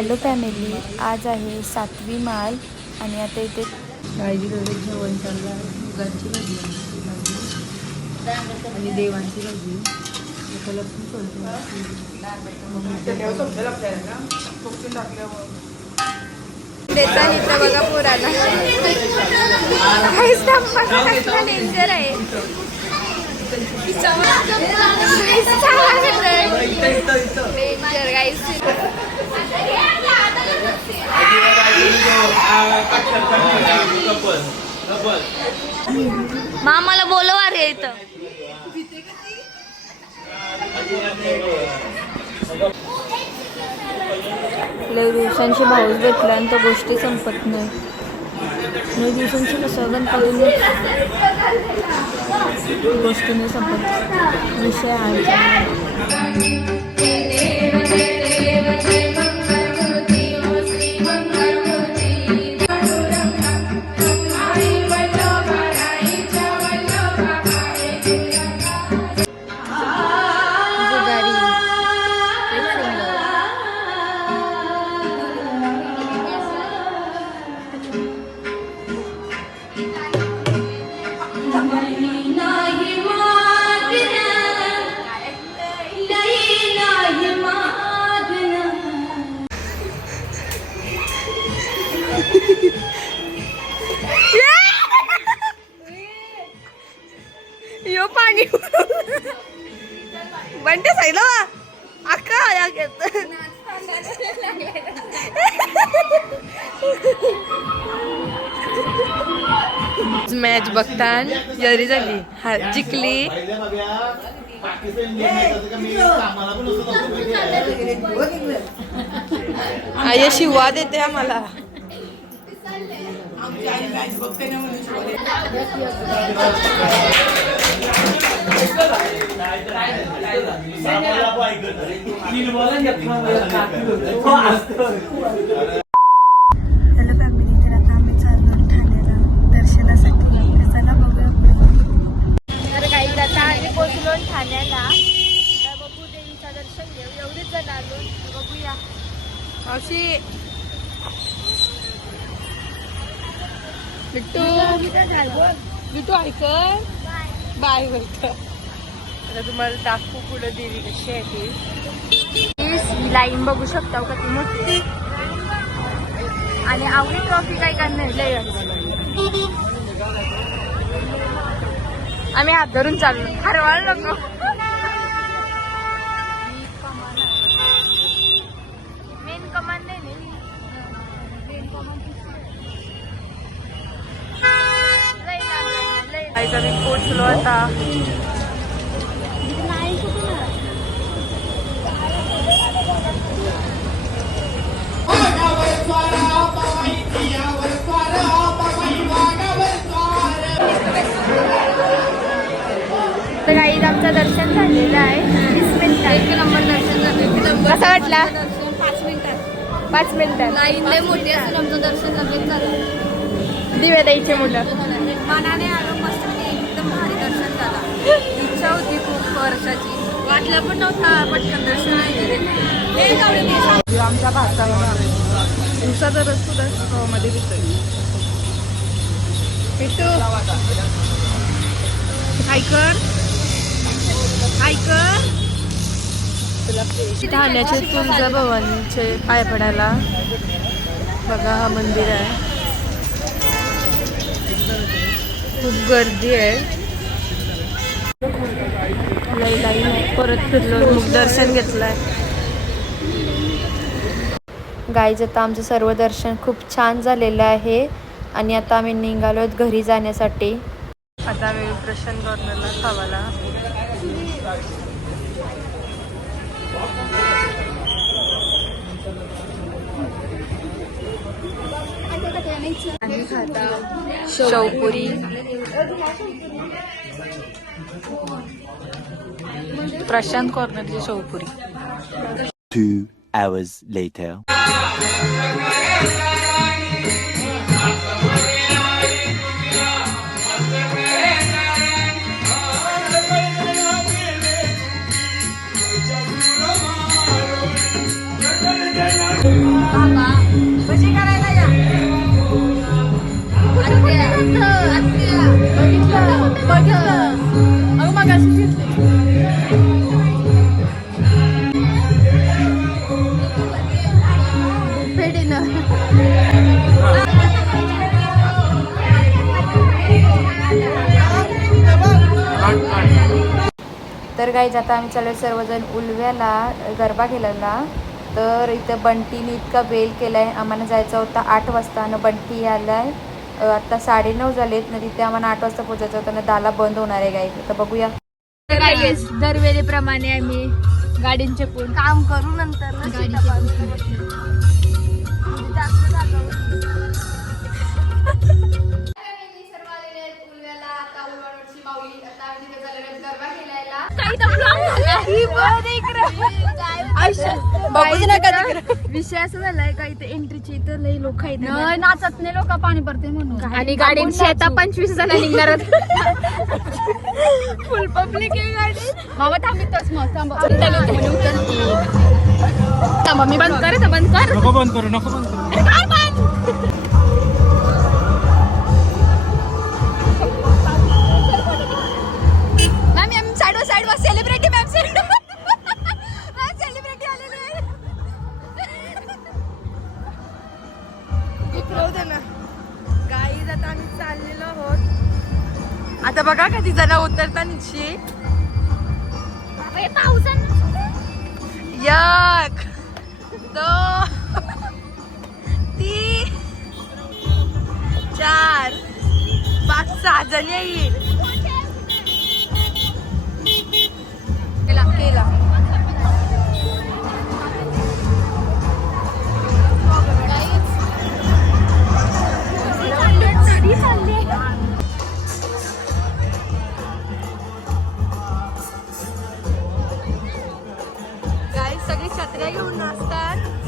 Hello family आज आहे सातवी माल आणि आता इथे काळजी वगैरे जेवण चाललं आहे. मुगांची भाजी आणि देवांची भाजी पण इथं. बघा काहीच डेंजर आहे. मामाला बोलव अरे इथं. लय दिवसांची भाऊच भेटला आणि तो गोष्टी संपत नाही. लय दिवसांची कसं गणपतीने गोष्टी नाही संपत विषय आहे चालू. जुगारी यो! पाणी बंटे सायलो अक्का या घेत. मॅच बघतान जरी झाली हा जिंकली. आई शिवा देते आम्हाला हॅलो फॅमिली तर आता आम्ही चाललो ठाण्याला दर्शनासाठी तर चला बघूया पुढे तर काही आता आम्ही पोचलो ठाण्याला. बघू देवीचं दर्शन घेऊ. एवढीच जण आलो. बघूया. अशी बिट्टू बिट्टू ऐक बाय बोलत आता तुम्हाला दाखवू पुढे दिली कशी आहे ती. ही लाईन बघू शकता का ती मोठी? आणि आवडी ट्रॉफी काय करणार लय आम्ही हात धरून चाललो. हरवायला नको मेन कमान नाही नाही मेन कमान लय आज आम्ही पोचलो आता तर आमचं दर्शन झालेलं आहे. वीस मिनिटात एक नंबर दर्शन झालं कसा वाटला? पाच मिनिटात पाच मिनिटात लाईन लय मोठी असून आमचं दर्शन लगेच झालं. दिव्या द्यायचे मुलं. मनाने वर्षाची. वाटलं पण नव्हता पटकन दर्शन आमच्या भारतामध्ये दिवसाचा रस्ता मध्ये दिसतोय. पिट्टू. काय कर काय कर ठाण्याचे तुळजाभवानीचे पाय पडायला. बघा हा मंदिर आहे. खूप गर्दी आहे. लई लाईन आहे परत फिरलो मग दर्शन घेतलंय. गाईज आता आमचं सर्व दर्शन खूप छान झालेलं आहे. आणि आता आम्ही निघालो घरी जाण्यासाठी. आता वेळ Prashant कॉर्नरला खावाला sev puri. Prashant കോർണറിലെ ചോപ്പുരി Two hours later. Burger. तर काही आता आम्ही चालू सर्वजण उलव्याला गरबा खेळायला तर इथं बंटीने इतका बेल केलाय आम्हाला जायचा होता आठ वाजता आणि बंटी आलाय अ, आता साडेनऊ झालेत ना तिथे आम्हाला आठ वाजता पोहोचायचं होतं आणि दहाला बंद होणार आहे गाई तर बघूया दरवेळेप्रमाणे आम्ही गाडींचे पूर्ण काम करू नंतर विषय असं झालाय का इथे एंट्रीची इथं लई लोक आहेत नाचत नाही लोक पाणी पडते म्हणून. आणि गाडींची आता पंचवीस जण निघणार फुल पब्लिक आहे गाडी. बाबा थांबितच मग थांब. थांबा. मी बंद कर बंद कर. नको बंद करू नको बंद करू. बघा कधी जरा उतरता निशी एक दोन तीन चार. पाच सहा जण येईल. tayo na stand.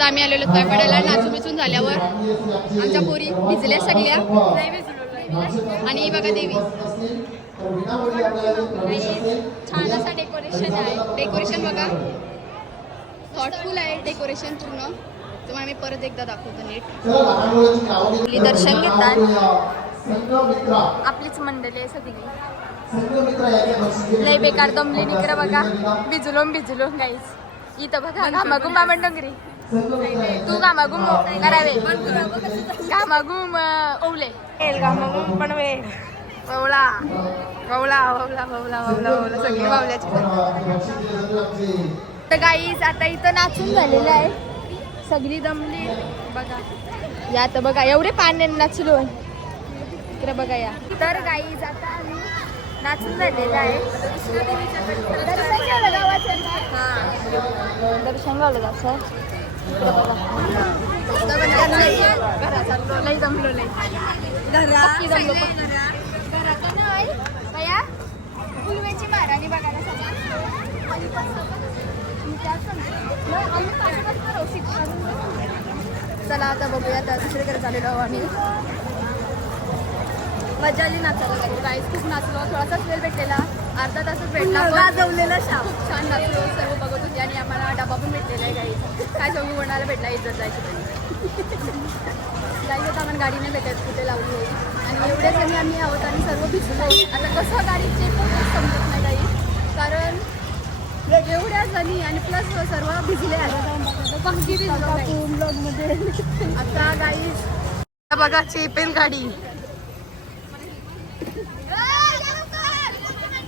आता आम्ही आलेलो तळपड्याला नाचून बिचून झाल्यावर आमच्या पोरी भिजल्या सगळ्या. आणि बघा देवी. छान असं डेकोरेशन आहे. डेकोरेशन बघा. थॉटफुल आहे डेकोरेशन पूर्ण. तुम्हाला मी परत एकदा दाखवतो नीट. आपली दर्शन घेतात. आपलीच मंडळी आहे सगळी. लय बेकार दमली निकर बघा. भिजलो भिजलो गाईस इथं बघा घामाघुमा डोंगरी तू घामाघुम करावे घामाघुम ओवले घामाघुम पण वे ओवला ओवला ओवला ओवला ओवला ओवला सगळी बावल्याची तर गाईस आता इथं नाचून झालेलं आहे सगळी दमली बघा या तर बघा एवढे पाण्याने नाचलो इकडे बघा या तर गाईज आता आम्ही नाचून झालेलं आहे दर्शन घ्यायला गावाचं. हां जमलो नाही उलव्याची महाराणी बघायला चला आता बघूया. आता दुसरीकडे आहो आम्ही. मजा आली नाचायला गाडी राईस खूप नाचलो. थोडासाच वेळ भेटलेला. अर्धा तासच भेटला खूप छान नाचलो. सर्व बघत होते आणि आम्हाला डबा पण भेटलेला आहे गाडी काय सांगू कोणाला भेटला इज्जत जायची जायचं तर आपण गाडी नाही भेटत कुठे लावली होती. आणि एवढ्या जणी आम्ही आहोत आणि सर्व भिजलो आता कसं गाडीचे पण समजत नाही काही. कारण एवढ्या जणी आणि प्लस सर्व भिजले पक्षी भिजलो आता गाडी बघा चेपेल गाडी.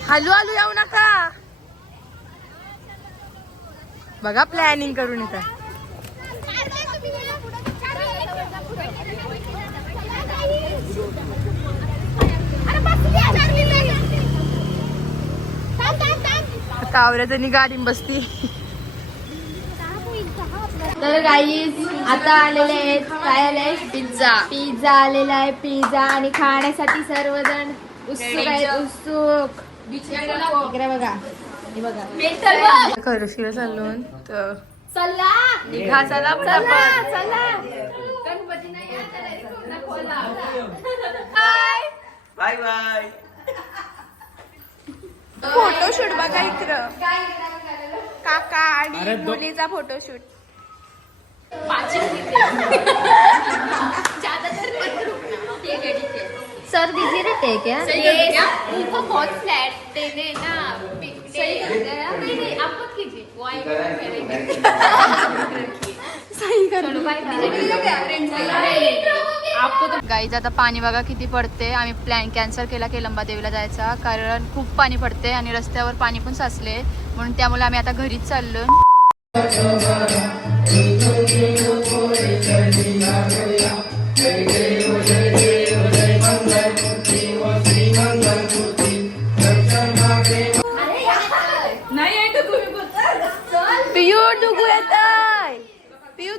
हलू हलू येऊ नका. बघा प्लॅनिंग करून येतात आता आवऱ्याजणी गाडी बसती. तर गाईज आता आलेले आहेत काय आलंय? पिझ्झा पिझ्झा आलेला आहे पिझ्झा आणि खाण्यासाठी सर्वजण उत्सुक आहेत उत्सुक. इकडे बघा. बघा. खरशीला चाललो तर चला. निघा चला पटापट. चला बाय बाय फोटोशूट बघा इकडं. काका आणि मुलीचा फोटोशूट सर दीजिए ना टेक है बहुत फ्लैट देने ना सही नहीं नहीं आप मत कीजिए। वो आपको तो गाईज आता पाणी बघा किती पडते. आम्ही प्लॅन कॅन्सल केला केलंबा देवीला जायचा. कारण खूप पाणी पडते आणि रस्त्यावर पाणी पण साचले. म्हणून त्यामुळे आम्ही आता घरीच चाललो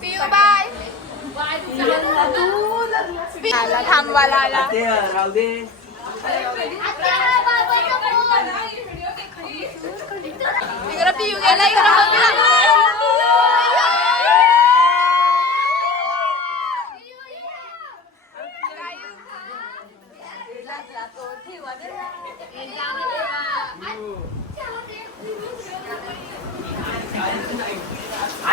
पियू बाय. आला थांबवाला आला. ते राहू दे. इकडं पियू गेला इकडं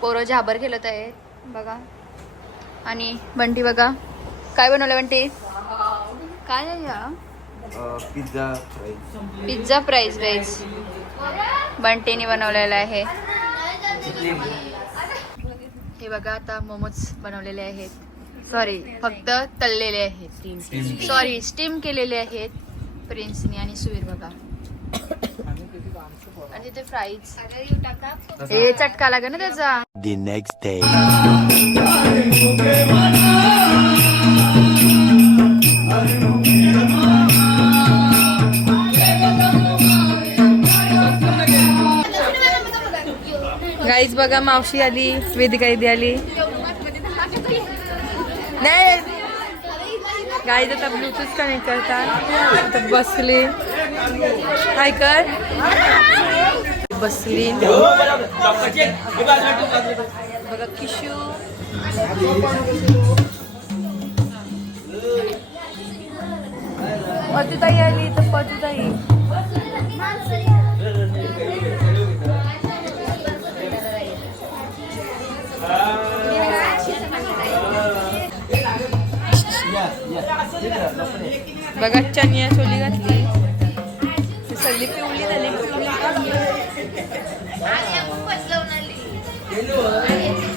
पोरं झाबर खेळत आहे बघा. आणि बंटी बघा काय बनवलं बंटी? काय आहे या. पिझ्झा पिझ्झा फ्राईज राईस बंटीने बनवलेला आहे. हे बघा आता मोमोज बनवलेले आहेत. सॉरी फक्त तळलेले आहेत. सॉरी स्टीम केलेले आहेत. प्रिन्सनी आणि सुवीर बघा. आणि तिथे फ्राईज हे चटका लागे ना त्याचा. The next day. गाईज बघा मावशी आली वेदिका इथे आली. नाही. गाईज आता ब्लूटूथ कनेक्ट करतात. आता बसले. काय कर. बसली बघा किशू. पतुताई आली तर पतुताई बघा चनिया चोली घातली. पिवली झाली. पिवली